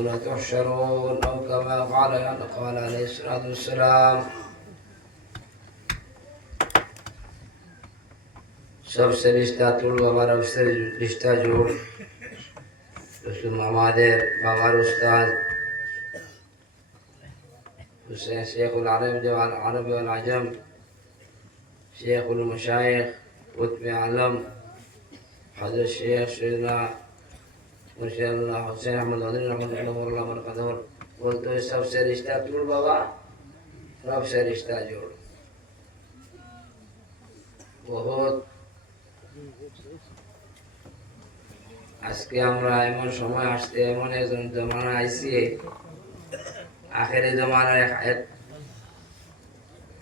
وإليكم تحشرون أو كما قال قال عليه الصلاة والسلام सबसे रिश्ता तुल हमारा उससे रिश्ता जोड़ उसमें हमारे हमारे उस्ताद हुसैन शेख العرب जवान عرب والعجم شيخ المشايخ قطب عالم حضرت الشيخ سيدنا মুর্শিদাল্লাহ হোসেন সবসে রিস্তা তোর বাবা সবসে রিস্তা জোড় বহুত আজকে আমরা এমন সময় আসতে এমন একজন জমানা আইসি আখের জমানা এক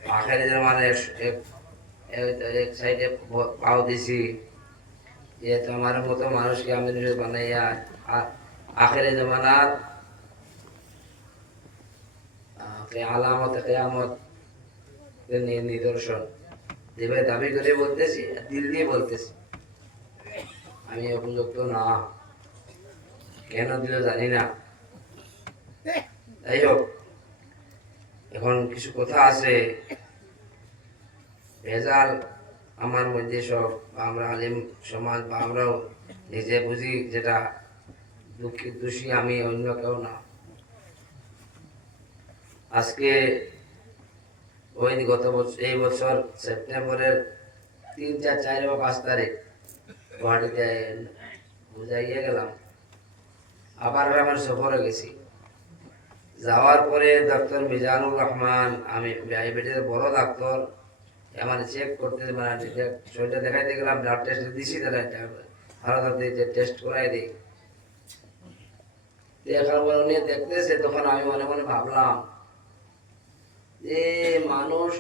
আখের জমানা এক সাইডে পাও দিছি যে তোমার মতো মানুষকে আমি নিজে বানাইয়া আখেরি জমানার আলামত, কেয়ামত নিদর্শন। যেভাবে দাবি করে বলতেছি, দিল দিয়ে বলতেছি। আমি উপযুক্ত না। কেন দিল জানি না। যাই হোক, এখন কিছু কথা আছে। ভেজাল আমার মধ্যে সব আমরা আলিম সমাজ বা আমরাও নিজে বুঝি যেটা দুঃখী দোষী, আমি অন্য কেউ না। আজকে ওই গত বছর এই বছর সেপ্টেম্বরের তিন চার চার বা পাঁচ তারিখ গুয়াহাটিতে বুঝাই গিয়ে গেলাম। আবার আমার সফরে গেছি। যাওয়ার পরে ডক্টর মিজানুর রহমান, আমি ডায়াবেটিসের বড় ডাক্তার আমার চেক করতে মানে শরীরটা দেখাইতে গেলাম ব্লাড টেস্ট দিছি, তাহলে ভালো যে টেস্ট করাই দিই। দেখার পর উনি দেখতেছে, তখন আমি মনে মনে ভাবলাম যে মানুষ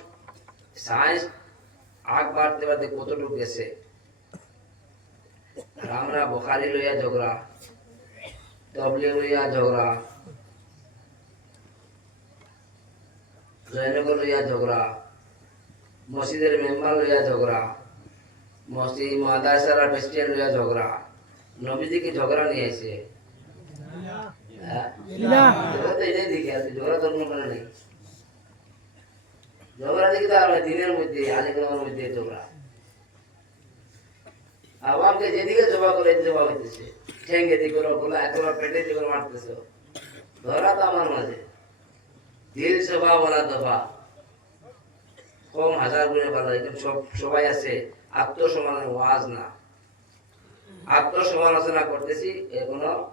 সায়েন্স আগ বাড়তে বাড়তে কতটুকু গেছে? আর আমরা বোখারি লইয়া ঝগড়া তবলি লইয়া ঝগড়া, জয়নগর লইয়া ঝগড়া মসজিদের মেম্বার লইয়া ঝগড়া। মসজিদ মাদাসারা প্রেসিডেন্ট লইয়া ঝগড়া। নবীজি কি ঝগড়া নিয়ে এসে হ্যাঁ? ঝগড়া তো কোনো নেই। ঝগড়া দেখি তো আমরা দিনের মধ্যে আলিগ্রামের মধ্যে ঝগড়া। আওয়ামকে যেদিকে জবা করে জবা হইতেছে ঠেঙ্গে দিকে ওরা গোলা এতটা পেটে দিকে মারতেছে। ধরা তো আমার মাঝে। দিল সভা বলা দফা। কম হাজার গুণে ভালো এখানে সব, সবাই আছে। আত্মসমানের ওয়াজ না। আত্মসমালোচনা করতেছি, এখনও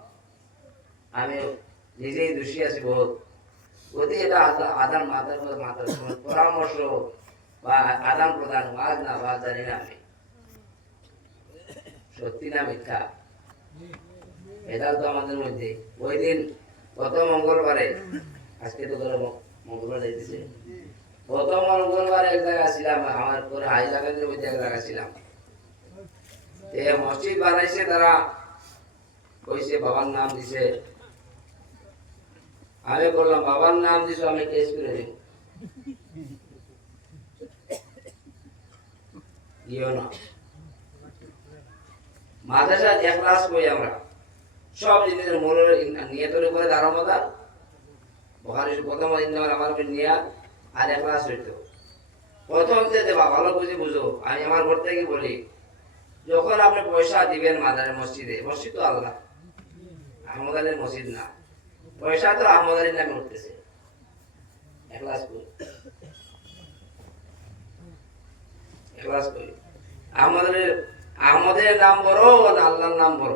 আমি নিজেই দোষী আছি বহুত। যদি এটা আদা- আদান মাতার মাতার পরামর্শ বা আদান প্রদান, ওয়াজ না, ওয়াজ জানি না আমি। সত্যি না মিথ্যা? এটা তো আমাদের মধ্যে। ওই দিন গত মঙ্গলবারে, আজকে তো মঙ্গলবার যাইতেছে। গত মঙ্গলবারে এক জায়গায় ছিলাম, আমার পরে হাইলাকান্দির মধ্যে এক জায়গায় ছিলাম। এ মসজিদ বানাইছে তারা, কইছে, বাবার নাম দিছে। আমি বললাম, বাবার নাম দিছো, আমি কেস করে না। মাদ্রাসা এখলাস কই আমরা। সব জিনিসের প্রথম আমার আর এখলাস হইতো প্রথম যে দেবা ভালো বুঝে বুঝো। আমি আমার ঘর থেকে বলি যখন আপনি পয়সা দিবেন মাদারের মসজিদে মসজিদ তো আল্লাহ আহমদ আলীর মসজিদ না। পয়সা তো আহমদ আলীর নামে উঠতেছে। এখলাস কই? এখলাস কই? আহমদ আহমদের নাম বড় না আল্লাহর নাম বড়?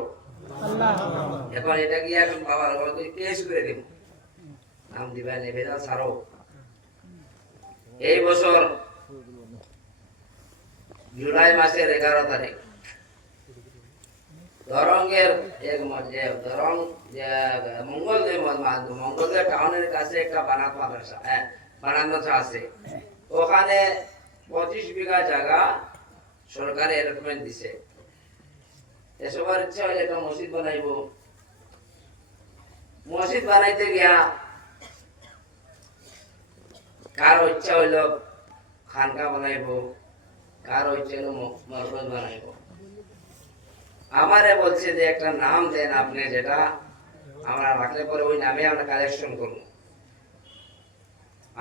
এখন এটা গিয়ে এখন বাবার ঘর? কেস করে দিব। নাম দিবা নেবে না ছাড়ো। এই বছর জুলাই মাসের এগারো তারিখ। দরঙ্গের এক দরং, যে, মঙ্গল যে মঙ্গলদের টাউনের কাছে একটা বানাত মাদ্রাসা হ্যাঁ মাদ্রাসা আছে। ওখানে পঁচিশ বিঘা জায়গা সরকারে অ্যালটমেন্ট দিছে। এসবার ইচ্ছা হলে একটা মসজিদ বানাইব। মসজিদ বানাইতে গিয়া কারও ইচ্ছা হইল খানকা বানাইব, কারও ইচ্ছা হইল মসজিদ বানাইব। আমারে বলছে যে একটা নাম দেন আপনি যেটা আমরা রাখলে পরে ওই নামে আমরা কালেকশন করব।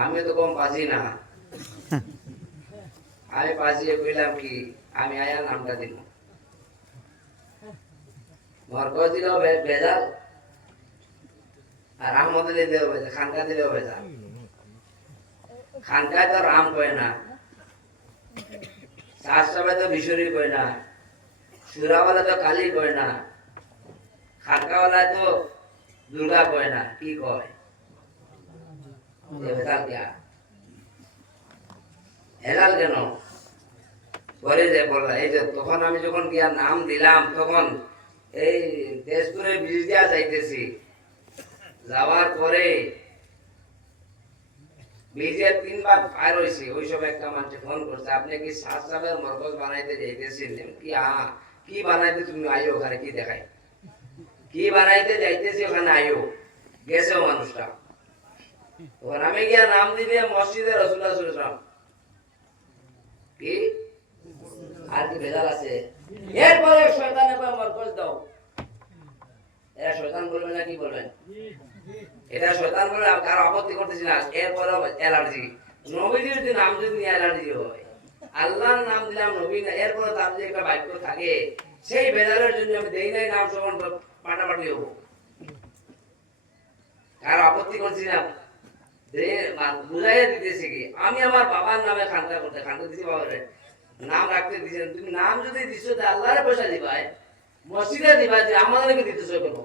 আমি তো কম পাচ্ছি না। আমি পাঁচিয়ে কইলাম কি, আমি আয়া নামটা দিব মরকজ দিলেও বেজাল, আর আহমদ দিলেও বেজাল খানকা দিলেও বেজাল। খানকায় তো রাম কয় না। চার তো বিশ্বরী কয় না। সুরাওয়ালা তো কালী কয় না। খানকাওয়ালা তো দুর্গা কয় না। কি কয়? হেলাল কেন? পরে যে এই যে তখন আমি যখন গিয়া নাম দিলাম, তখন এই তেজপুরে ব্রিজ যাইতেছি। যাওয়ার পরে ব্রিজের তিনবার পার হয়েছি, ওই সময় একটা মানুষ ফোন করছে, আপনি কি সাত সালের মরকজ বানাইতে যাইতেছেন? কি হ্যাঁ কি বানাইতে তুমি আইও ওখানে, কি দেখাই? কি বানাইতে যাইতেছি ওখানে, আইও। গেছেও মানুষটা। তখন আমি গিয়া নাম দিবে মসজিদে রসুল্লাহ সাল্লাল্লাহু কি? আর কি ভেজাল আছে? এরপরে শয়তানে মরকজ দাও? এরা শয়তান বলবেন না কি বলবেন? এটা শয়তান বলে কারও আপত্তি করতেছি না। এরপরে অ্যালার্জি নবীজির যদি নাম যদি অ্যালার্জি হয়, আল্লাহর নাম দিলাম নবী না এরপরে তার যে একটা বাক্য থাকে, সেই ভেজালের জন্য আমি দেই নাই, নাম সমান পাটাপাটি হব। কারও আপত্তি করছি না। বুঝাইয়া দিতেছে কি, আমি আমার বাবার নামে খান্তা করতে খান্তা দিছি নাম রাখতে দিছেন তুমি নাম যদি দিছো আল্লাহরে পয়সা দিবাই। মসজিদে দিবা যে আমাদেরকে দিতেছো কেন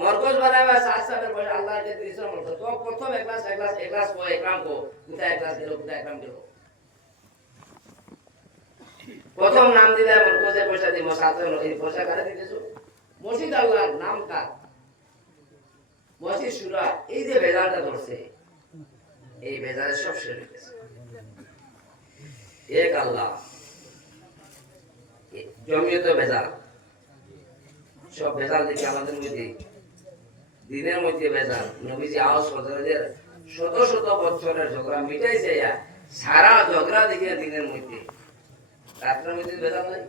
মরকজ বানাবা, সাত সাতের পয়সা আল্লাহকে দিছো মরকজ তো প্রথম এক ক্লাস এক ক্লাস এক ক্লাস কো একরাম কো দুটা এক ক্লাস দিলো, দুটা একরাম দিলো। প্রথম নাম দিলে মরকজে পয়সা দিব সাথে এই পয়সা কারে দিতেছো? মসজিদ আল্লাহর নাম কার? মসজিদ সুরা, এই যে বেজালটা ধরছে, এই বেজালে সব শেষ গেছে। এক আল্লাহ। জমিয়ত বেজাল সব বেজাল দেখি আমাদের মধ্যে দিনের মধ্যে বেজাল। নবীজি আওয়াজ সদরের শত শত বছরের ঝগড়া মিটাইছে ইয়া। সারা ঝগড়া দেখে দিনের মধ্যে। রাত্রের মধ্যে বেজাল নাই।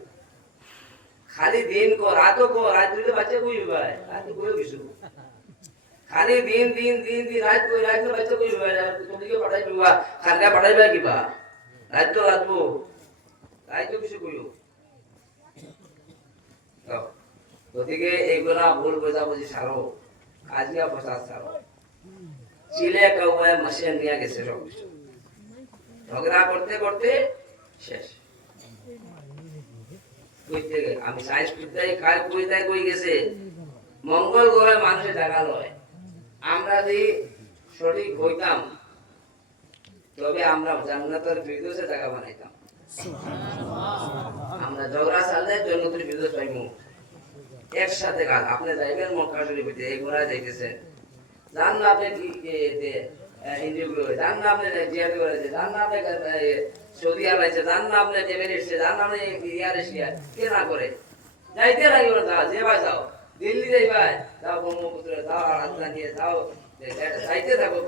খালি দিন কো, রাতও কো, রাত দিলে বাচ্চা কই ভাই। রাত কই কিছু। খালি দিন দিন দিন দিন, রাত কই, রাত তো বাচ্চা কই ভাই। তুমি কি পড়াই দিবা খালকা পড়াইবা কিবা রাত তো রাতবো রাত তো কিছু কইও। গতিকে এইগুলা ভুল বোঝাবুঝি সারো কাজিয়া ফসাদ সারো চিলে কাউয়ে মাসে নিয়ে গেছে সব ঝগড়া করতে করতে শেষ। আমি সায়েন্স বিদ্যায় কাল কই গেছে? মঙ্গল গ্রহে মানুষের জায়গা লয়। আমরা যদি সঠিক হইতাম তবে আমরা জান্নাতের ফিরদৌসে জায়গা বানাইতাম। আমরা ঝগড়া চাললে জন্নতের ফিরদৌস পাইমু একসাথে কাজ আপনি যাইবেন মক্কা শরীফে এই ঘোড়ায় যাইতেছেন জান না আপনি করে জান না আপনি করেছে জান না আপনি সৌদি আরবে জান না আপনি জান না আপনি ইয়ার এশিয়া কে না করে। যাইতে না, যাও, যে ভাই যাও। দিল্লি যাইবা যাও ব্রহ্মপুত্র, যাও নিয়ে যাও। যাইতে থাকো।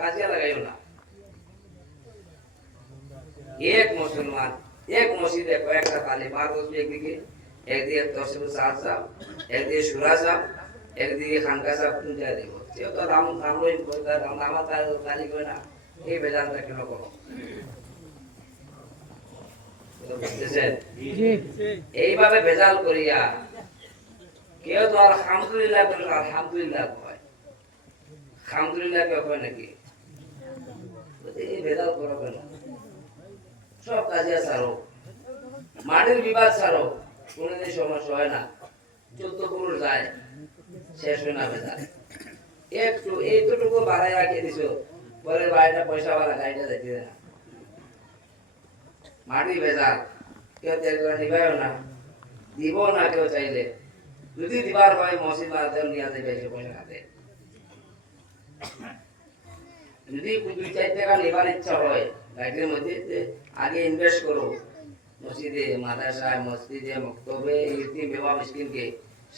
কাজিয়া লাগাইও না। এক মুসলমান, এক মসজিদে কয়েকটা আর বসবে একদিকে। একদিকে তসিম সাহ সাহেব একদিকে সুরা সাহেব একদিকে খানকা সাহেব তুমি যা দেখো। সে তো রাম রাম রহিম রাম আমার তার তালি করে না এই বেদানটা কেন করো এইভাবে ভেজাল করিয়া কেউ তো আলহামদুলিল্লাহ করে আলহামদুলিল্লাহ কয়। আলহামদুলিল্লাহ কেউ কয় নাকি? ভেজাল করো কেন? সব কাজে ছাড়ো। মাটির বিবাদ ছাড়ো। কোনোদিন সমস্যা হয় না। চোদ্দ পুরুষ যায়, শেষ হয় না বেজাল একটু, এইটুকু বাড়াই রাখিয়ে দিছো। পরে বাড়িটা পয়সা বাড়া, গাড়িটা যাইতে না। মাটি ভেজাল, কেউ তেল করে নিবাইও না। দিব না কেউ চাইলে। যদি দিবার হয়, মসজিদ বানাতেও নিয়ে দেবে এসে পয়সা খাতে যদি দুই চার টাকা নেবার ইচ্ছা হয়, গাড়ির মধ্যে আগে ইনভেস্ট করো। মসজিদে মাদ্রাসায় মসজিদে মক্তবে ইতিম বিবাহ মিসকিনকে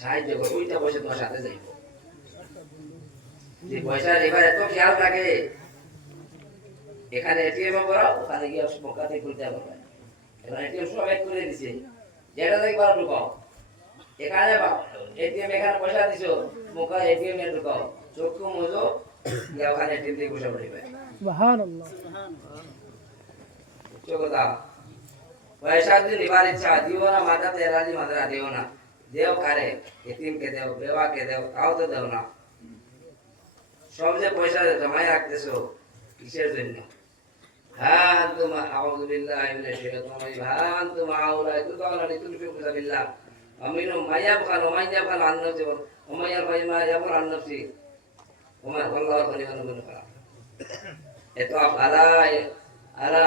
সাহায্য করো ওইটা পয়সা তোমার সাথে যাইব। যে পয়সা এবার এত খেয়াল থাকে এখানে এটিএম করাও ওখানে গিয়ে মক্কাতে খুলতে পারবে এবার এটিএম সব এক করে দিছে। যেটা দেখবার ঢুকাও। এখানে এটিএম এখানে পয়সা দিছো মুখে এটিএম এ ঢুকাও। চক্ষু মুজো ওখানে এটিএম থেকে পয়সা পড়িবে সুবহানাল্লাহ। কথা। পয়সা যদি নিবার ইচ্ছা দিও না মাথা তেরাজি মাত্রা দিও না দেও কারে এতিম কে দেও বেওয়া কে দেও কাউ তো দেও না সব যে পয়সা জমায় রাখতেছো কিসের জন্য হ্যাঁ আনতুম আউযু বিল্লাহি মিনাশ শাইতানির রাজিম হ্যাঁ আনতুম হাউলা তুদাউনা লিতুনফিকু ফি সাবিলিল্লাহ আমিনু মাইয়াবখাল ওয়া মাইয়াবখাল আন নাফসি ওয়া মাইয়াবখাল মা আন নাফসি ওয়া মা গনিয়্যুন মিন খালাক এতো আলা আলা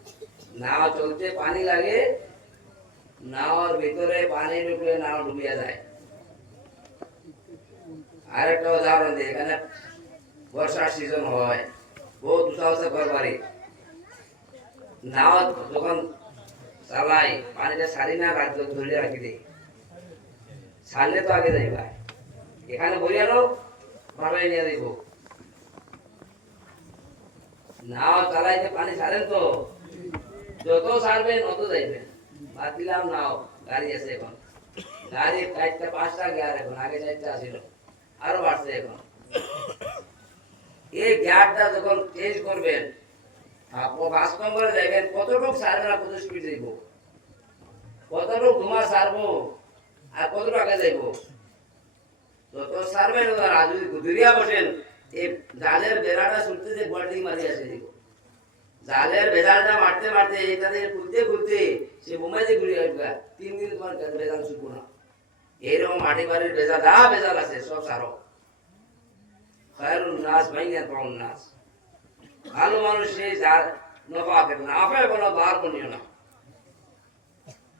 নাও চলতে পানি লাগে। নাওর ভিতরে পানি ঢুকলে নাও ডুবিয়া যায়। আরেকটা উদাহরণ দিই, এখানে বর্ষার সিজন হয়। বহুত দুঃসাহসে ঘর বাড়ি নাও যখন চালাই পানিটা সারি না রাত ধরে রাখি দিই। সারলে তো আগে যাইবা এখানে বলিয়ানো ভালোই নিয়ে দিব নাও চালাইতে পানি সারেন তো। যত ছাড়বেন অত যাইবেন বাদ দিলাম নাও, গাড়ি আছে এখন। গাড়ির চারটা, পাঁচটা গিয়ার এখন, আগে চারটা ছিল আরও বাড়ছে এখন। এই গিয়ারটা যখন চেঞ্জ করবেন বাস নম্বরে যাইবেন কতটুক ছাড়বে না কত স্পিড যাইব? কতটুক ধোঁয়া ছাড়বো? আর কতটুক আগে যাইব? যত ছাড়বেন আর যদি গুদুরিয়া বসেন, এই জালের বেড়াটা ছুটতে যে গোয়াটি মারি আসে দিব জালের বেজালটা মারতে মারতে এটাতে খুলতে খুলতে সে বোমাই যে ঘুরে আসবে তিন দিন তোমার বেজাল ছুটবো না এইরকম মাটি বাড়ির বেজাল যা বেজাল আছে, সব সারো। খায়রুন নাস ভাইয়া পাউন নাস। ভালো মানুষ সেই যার নফা না। আফে কোনো বার বনিও না।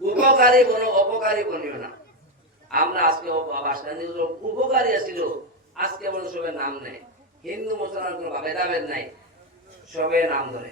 উপকারী কোনো অপকারী বনিও না। আমরা আজকে বাসকান্দি উপকারী আছিল আজকে বলে সবে নাম নেই। হিন্দু, মুসলমান কোনো ভেদাভেদ নাই। সবে নাম ধরে।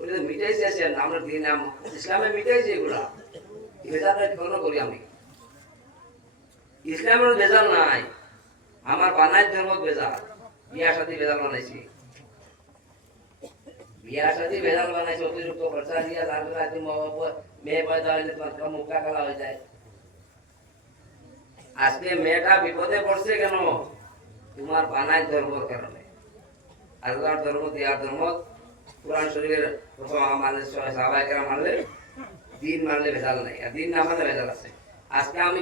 ওগুলো মিটাইছে আছে আমরা দিন ইসলামে মিটাইছে এগুলা। ভেজালটা কেন করি আমি? ইসলামের ভেজাল নাই, আমার বানাই ধর্ম ভেজাল বিয়া সাথে ভেজাল বানাইছি। বিয়া সাথে ভেজাল বানাইছি, অতিরিক্ত খরচা দিয়া তারপরে বাবা মেয়ে পয়দা হইলে তোমার মুখটা কালা হয়ে যায়। আজকে মেয়েটা বিপদে পড়ছে কেন? তোমার বানাই ধর্মর কারণে। আল্লাহর ধর্ম দেওয়ার ধর্ম, কোরআন শরীফের দিন ভেজাল নাই দিন ভেজাল আছে। আমি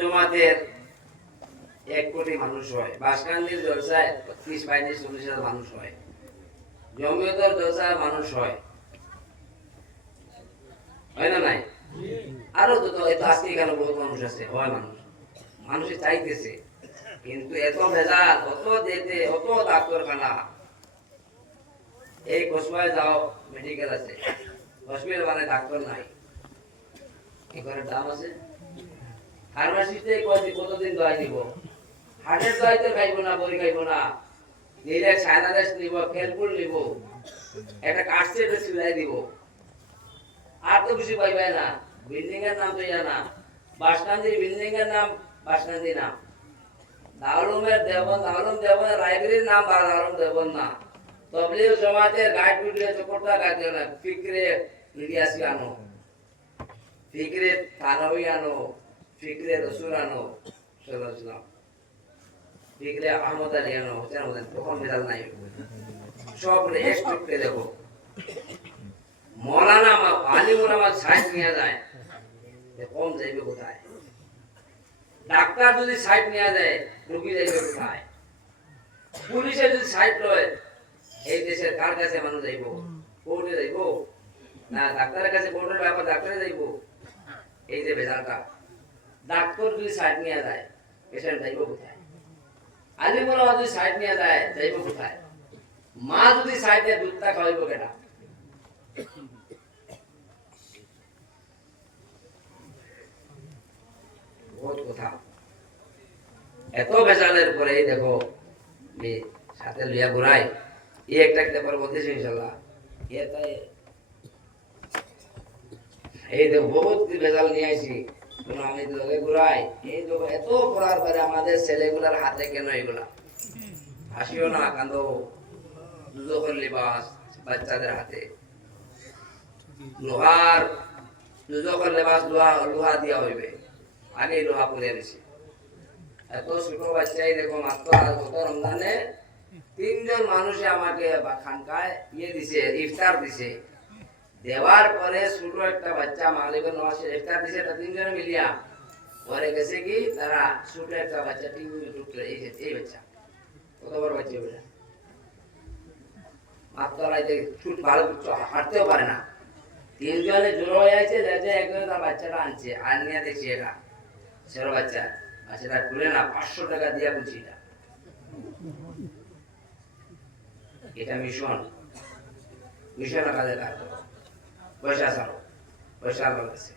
জমাতের এক কোটি মানুষ হয়, বাসকান্দির জলসায় ত্রিশ, পঁয়ত্রিশ, চল্লিশ হাজার মানুষ হয়, জমিয়তের জলসায় মানুষ হয়। হয় না নাই? আরও তো আজকে এখানে বহুত মানুষ আছে, হয় মানুষ। মানুষে চাইতেছে। কিন্তু এত ভেজাল অত যেতে অত ডাক্তারখানা। এই কসবায় যাও মেডিকেল আছে। হসপিটাল মানে ডাক্তার নাই। দাম আছে? কতদিন দিব? হার্টের দোয়াই তো খাইব না খাইব না। নিলে সাইনারেস নিব ফেলপুল নিব। একটা কাস্টের সিলাই দিব। আর তো কিছু পাইবে না। বিল্ডিং এর নাম তো বাসকান্দি বিল্ডিং এর নাম বাসকান্দি নাম। দারুমের দেবন দারুম দেবন লাইব্রেরির নাম বা দারুম দেবন না। তবলিগ জমাতের গাইড ভিডিও চোখটা গাইড না। ফিক্রে ইলিয়াসি আনো। ফিক্রে থানবি আনো। ফিক্রে রসুল আনো। সাল্লাল্লাহু আহমদ আলী আনো। হোসেন আলী, তখন ভেজাল নাই। সব একটু দেখো। মৌলানা আলী মোলামা সাইড নিয়ে যায়। কম যাইবে কোথায়? ডাক্তার যদি সাইড নিয়ে যায়, রুগী যাইবে কোথায়? পুলিশে যদি সাইড লয়, এই দেশের কার কাছে মানুষ যাইব? কোর্টে যাইব? না, ডাক্তারের কাছে কোর্টের ব্যাপার, ডাক্তারে যাইব? এই যে ভেজালটা ডাক্তার যদি সাইড নিয়ে যায় পেশেন্ট যাইব কোথায়? আলী যদি সাইড নিয়ে যায়, যাইব কোথায়? মা যদি সাইড নিয়ে দুধটা খাওয়াইব কেনা বহুত কথা এত বেজালের পরে দেখো সাথে লইয়া ঘুরাই এই একটা একটা পর বলতেছি ইনশাল্লাহ। এই দেখো, বহুত বেজাল নিয়ে কোনো আমি তোকে ঘুরাই। এই দেখো, এত পড়ার পরে আমাদের ছেলেগুলার হাতে কেন এগুলা? হাসিও না কান্দো দুজোখের লিবাস বাচ্চাদের হাতে। লোহার দুজোখের লিবাস লোহা লোহা দিয়া হইবে। আগে লোহা পরে দিছে এত ছোট বাচ্চাই দেখো মাত্র গত রমজানে তিনজন মানুষে আমাকে খানকায় ইয়ে দিছে, ইফতার দিছে। দেওয়ার পরে ছোট একটা বাচ্চা, মালিকের নমাসে ইফতার দিছে তা তিনজন মিলিয়া। পরে গেছে কি, তারা ছোট একটা বাচ্চা টিভি ঢুকলে এই বাচ্চা। কত বড় বাচ্চা ওটা? মাত্র রাইতে ছুট ভালো হাঁটতেও পারে না। তিনজনে জোর হয়ে আছে লেজে একজন তার বাচ্চাটা আনছে আর নিয়ে দেখছি এটা ছেড়ো বাচ্চা। আচ্ছা খুলে না, পাঁচশো টাকা দিয়া বুঝি এটা। এটা মিশন মিশনের কাজে কাজ। পয়সা পয়সা আল্লাহ কাছে।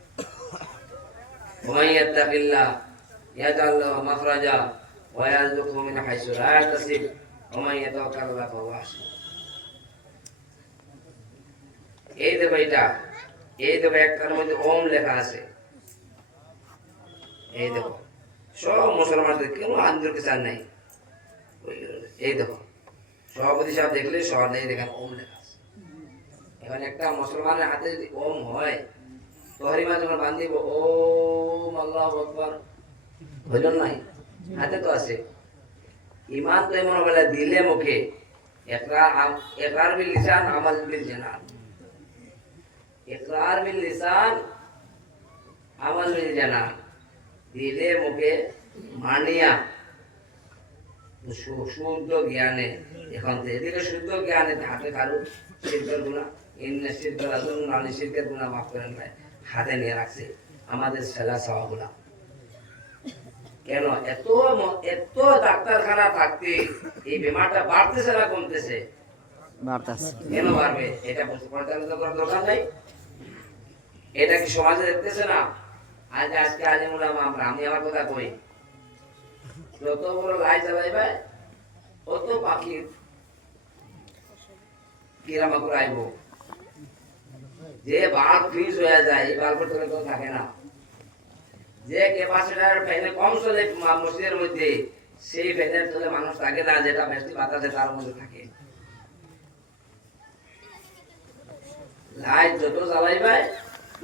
ওমাইয়াত্তাকিল্লাহ ইয়াজাল্লাহ হাইসু এই যে এটা। এই যে একটার মধ্যে ওম লেখা আছে। এই দেখো। সব মুসলমানদের কেন আন্দোলন চান নাই। এই দেখো, সভাপতি সাহেব দেখলে সহজে দেখেন, ওম লেখা এখন একটা মুসলমানের হাতে যদি ওম হয়, তহরিমা যখন বান্ধিব, ওম আল্লাহ আকবার, হইল নাই হাতে তো আছে। ইমান তো এমন বেলা দিলে মুখে। একরার একরার বিল লিসান, আমাল বিল জানান। ইকরার বিল লিসান, আমাল বিল জানান। দিলে মুখে মানিয়া। শুদ্ধ জ্ঞানে এখন এদিকে শুদ্ধ জ্ঞানে হাতে কারু শিল্পের গুণা ইন্নে শিল্পের আজুন নানি শিল্পের গুণা মাফ করেন ভাই হাতে নিয়ে রাখছে আমাদের সেলা সাওয়া কেন? এত এত ডাক্তারখানা থাকতে এই বেমারটা বাড়তেছে না কমতেছে? কেন বাড়বে? এটা পরিচালিত করার দরকার নাই। এটা কি সমাজে দেখতেছে না? আজ আজকে আজে মুলাম আমরা, আমি আমার কথা কই। যত বড় লাই চালাইবে অত পাখির কিরামাকুর আইব। যে বাল্ব ফ্রিজ হয়ে যায়, এই বাল্বের তো থাকে না। যে ক্যাপাসিটার ফ্যানে কম চলে মসজিদের মধ্যে, সেই ফ্যানের তলে মানুষ থাকে না, যেটা বেশি বাতাসে তার মধ্যে থাকে। লাইট যত জ্বালাইবাই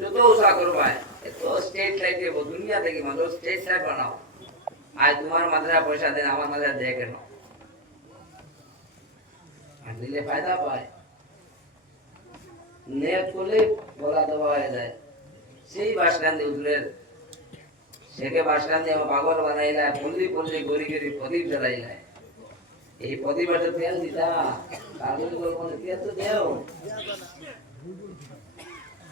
যত উষা করবাই। এত স্টেট লাইট দেবো দুনিয়া থেকে মানুষ স্টেট লাইট বানাও। আজ তোমার মাদ্রা পয়সা দেন, আমার মাদ্রা দেয় কেন? আর দিলে ফায়দা পায়। নেট করলে বলা দেওয়া হয়ে যায়। সেই বাস স্ট্যান্ডে উঠলেন সেকে বাস স্ট্যান্ডে আমার পাগল বানাইলায় পল্লি পল্লি গড়ি গড়ি প্রদীপ জ্বালাইলায় এই প্রদীপটা তেল দিতা তেল তো দেও।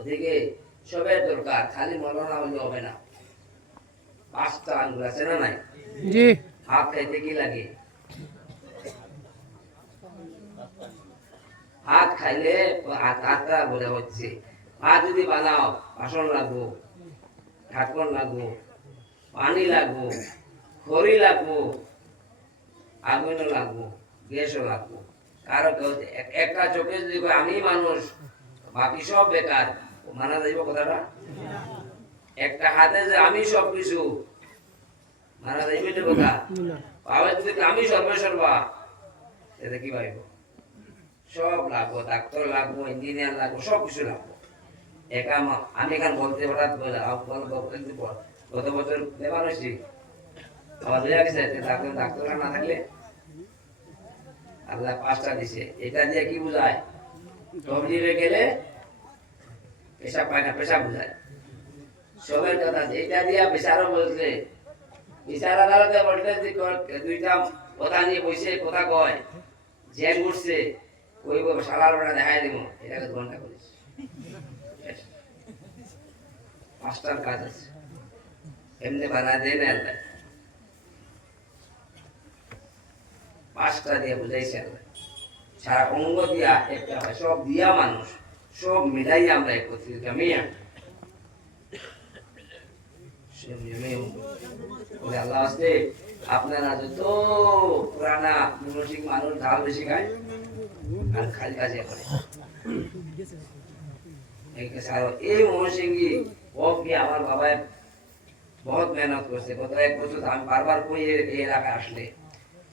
ওদিকে সবের দরকার খালি মরনা হইলে হবে না। পাঁচটা আঙ্গুল আছে না নাই? জি। হাত খাইতে কি লাগে? হাত খাইলে হাতটা বলে হচ্ছে। হাত যদি বানাও বাসন লাগবো ঢাকন লাগবো পানি লাগবো খড়ি লাগবো আগুনও লাগবো গ্যাসও লাগবো। কারও কেউ একটা চোখে যদি আমি মানুষ বাকি সব বেকার। মানা যাইব কথাটা? একটা হাতে যে আমি সব কিছু মানা যাইবে এটা কথা? পাবে যদি আমি সর্বেসর্বা এতে কি পাইব সব লাগবো, ডাক্তার লাগবো ইঞ্জিনিয়ার লাগবো সব কিছু লাগবো। একা আমি এখান বলতে হঠাৎ। গত বছর বেমার হয়েছি। ডাক্তার না থাকলে? আল্লাহ পাঁচটা দিছে। এটা দিয়ে কি বুঝায়? গেলে পেশা পায় না, পেশা বুঝায়। সবের কথা। এটা দিয়া বিচারও বলছে। বিচার আদালতে বলতে দুইটা কথা নিয়ে বসে কথা কয় জেন উঠছে ওই সালার বেড়া দেখাই দিব, এটাকে ঘণ্টা করিস। পাঁচটার কাজ আছে। এমনি বানা দেয় না আল্লাহ পাঁচটা দিয়ে বুঝাইছে আল্লাহ সারা অঙ্গ দিয়া একটা সব দিয়া মানুষ। সব মিলাই আমরা একত্রিত এই আমার বাবায় বহুত মেহনত করছে। গত এক বছর আমি বারবার কই এলাকায় আসলে।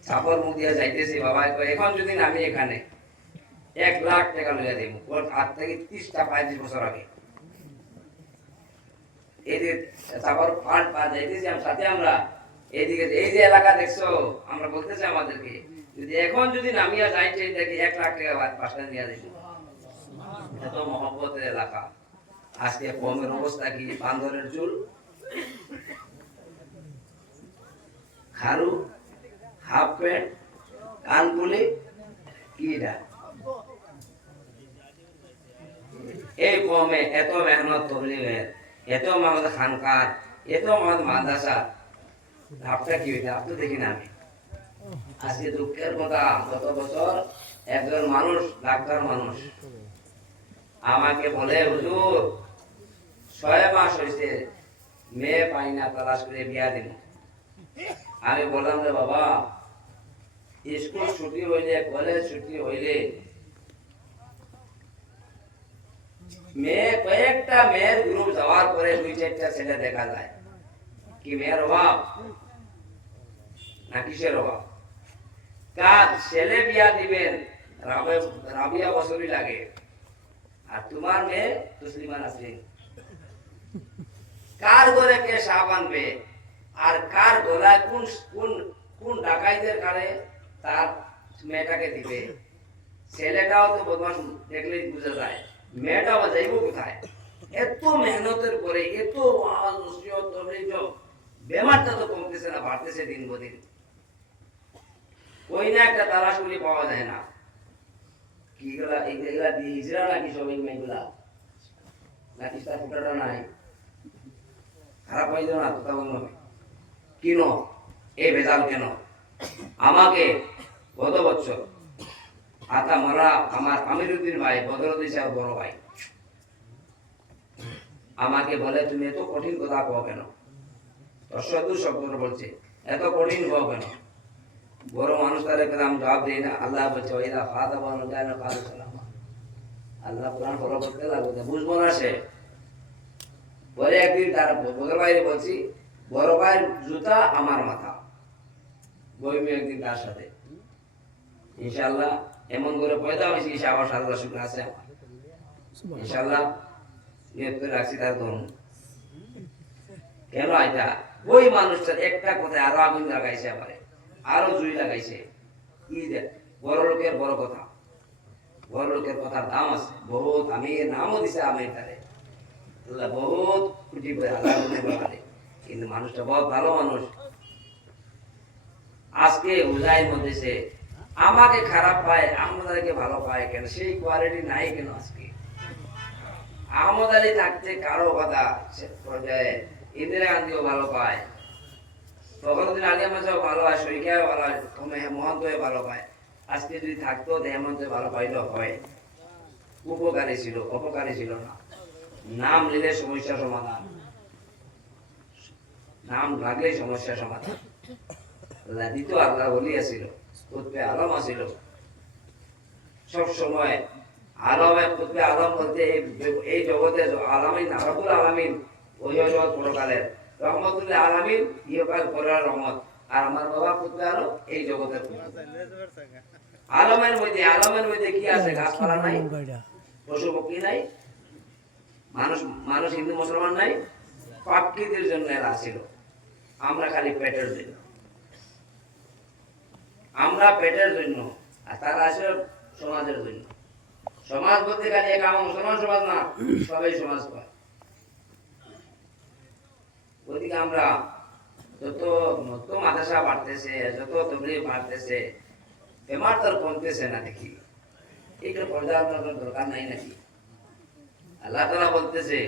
চাপর মুখ দিয়ে যাইতেছি বাবা এখন যদি আমি এখানে এক লাখ টাকা লইয়া দেব আজ থেকে ত্রিশটা পঁয়ত্রিশ বছর আগে। এই যে চাপর ফান্ড পা যাইতেছি আমি সাথে আমরা এই যে এলাকা দেখছ, আমরা আমাদেরকে, যদি এখন যদি দেখি এক লাখ টাকা নিয়ে এত এলাকা। আজকে অবস্থা কি? বান্দরের চুল? খারু? Half pant? কানপুলি কিডা এই কমে, এত মেহনত তবলিগের এত আমাদের খানকার, এত আমাদের মাদ্রাসা। লাভটা কি হইতে তো দেখি না আমি। আজকে দুঃখের কথা, গত বছর একজন মানুষ, ডাক্তার মানুষ, আমাকে বলে, হুজুর, ছয় মাস হয়েছে, মেয়ে পাই না, তালাশ করে বিয়া দিন আমি বললাম, রে বাবা, স্কুল ছুটি হইলে, কলেজ ছুটি হইলে মেয়ে, কয়েকটা মেয়ের গ্রুপ যাওয়ার পরে দুই চারটা ছেলে দেখা যায়। কি মেয়ের অভাব? না কিসের অভাব? কাজ ছেলে বিয়া দিবেন? রাবিয়া বছরই লাগে। আর তোমার মেয়ে তসলিমা নাসরিন। কার ঘরে কে সাপ আনবে? আর কার গলায় কোন কোন কোন ডাকাইদের কারে তার মেয়েটাকে দিবে? ছেলেটাও তো বদমাস দেখলেই বোঝা যায়। মেয়েটাও যাইব কোথায়? এত মেহনতের পরে, এত বেমারটা তো কমতেছে না, বাড়তেছে দিন বদিন ওই না একটা তালাশ করে পাওয়া যায় না। কিগুলা এইগুলা দিয়ে হিজড়া নাকি সব মেয়েগুলা? নাকি তার নাই? খারাপ হয়ে যাও না তো তেমন কেন? এ ভেজাল কেন? আমাকে গত বছর আতা মারা আমার আমিরুদ্দিন ভাই, বদরুদ্দিন সাহেব বড় ভাই। আমাকে বলে, তুমি এত কঠিন কথা কও কেন? শব্দ বলছে, এত কঠিন কও কেন? বড় মানুষ তার একদম জবাব দেয় না। আল্লাহ বলছে ফাদা না ফাদা আল্লাহ কোরআন করতে লাগবে বুঝব না সে। পরে একদিন তার বড় ভাইরে বলছি, বড় ভাইয়ের জুতা আমার মাথা। বইমি একদিন তার সাথে। ইনশাল্লাহ এমন করে পয়দা হয়েছি সে আমার সাদা শুক্র আছে। ইনশাল্লাহ নিয়ত করে রাখছি তার কেন ওই মানুষটার একটা কথায় আরও আগুন লাগাইছে আরও জুই লাগাইছে। কি বড় লোকের বড় কথা। বড় লোকের কথার দাম আছে। বহুত, আমি নামও দিছে আমি তারে বহুত করে কিন্তু মানুষটা বহুত ভালো মানুষ। আজকে উজাইর মধ্যে সে আমাকে খারাপ পায় আমাদেরকে ভালো পায় কেন? সেই কোয়ালিটি নাই কেন আজকে? আহমদ আলী থাকতে কারও কথা পর্যায়ে ইন্দিরা গান্ধীও ভালো পায়। ফখরুদ্দিন আলী আমাজও ভালো হয়, শরিকাও ভালো হয় মহন্ত ভালো পায়। আজকে যদি থাকতো হেমন্ত ভালো পাইলেও হয়। উপকারী ছিল, অপকারী ছিল না। নাম নিলে সমস্যা সমাধান। নাম লাগলে সমস্যা সমাধান। আল্লাহ দিত আল্লাহ বলি আছিল উৎপে আলম আছিল সব সময় আলমে, কুতবে আলম বলতে এই জগতে আলামিন রব্বুল আলামিন, ওই জগৎ পরকালের। আলামিন পরের রহমত। আর আমার বাবা কুতবে আলম এই জগতের আলমের মধ্যে আলমের মধ্যে কি আছে? গাছপালা নাই? পশু পক্ষী নাই? মানুষ মানুষ হিন্দু মুসলমান নাই? পাপকিদের জন্য এরা আমরা খালি পেটের জন্য। আমরা পেটের জন্য, আর তারা আছে সমাজের জন্য। সমাজ বলতে খালি এক আমার মুসলমান সমাজ না, সবাই সমাজ পায়। ওদিকে আমরা যত যত মাদ্রাসা বাড়তেছে, যত তবলিগ বাড়তেছে, বেমার তোর কমতেছে না দেখি। এইগুলো পর্যালোচনা করার দরকার নাই নাকি? আল্লাহ তালা বলতেছে,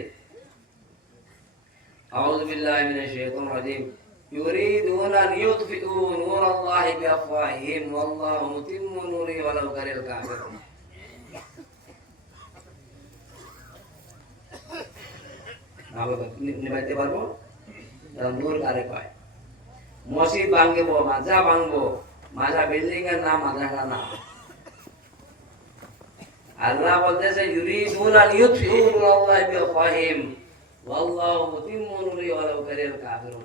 আউযু বিল্লাহি মিনাশ শাইতানির রাজিম। يريدون أن يطفئوا نور الله بأفواههم والله متم نوره ولو كره الكافرون নিবাইতে পারবো তারা নূর কারে পায় মসজিদ ভাঙবো মাজা ভাঙবো মাজা বিল্ডিং এর নাম মাদ্রাসা না আল্লাহ বলতেছে ইউরিদুন আন ইউতফিউ নূরাল্লাহি বিআফওয়াহিম ওয়াল্লাহু মুতিম্মু নূরিহি ওয়ালাউ কারিহাল কাফিরুন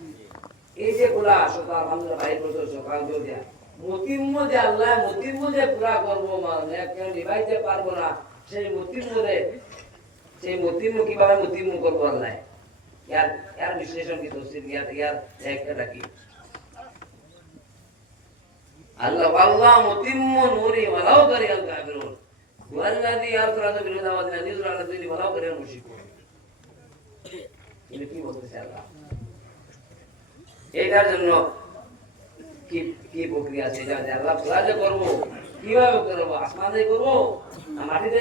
এই যে গুলা সকাল আমরা বাইর বছর সকাল দিয়ে মতিম্ম যে আল্লাহ মতিম্ম যে পুরা করব মানে নিভাইতে পারব না, সেই মতিম্ম রে সেই মতিম্ম কীভাবে মতিম্ম করব আল্লাহ? ইয়ার ইয়ার বিশ্লেষণ কি তফসির ইয়ার ইয়ার একটা কি? আল্লাহ আল্লাহ মুতিম্ম নূরি ওয়ালাউ কারিহাল কাফিরুন। ওয়াল্লাযী আরসালা বিল হুদা ওয়া দিনিল ইসরা আলা দিনি কারিহাল মুশরিকুন। এটা কি বলতেছে আল্লাহ? এটার জন্য কি কি প্রক্রিয়া আছে? এটা আল্লাহ করব কীভাবে করব? আসমানে করব মাটিতে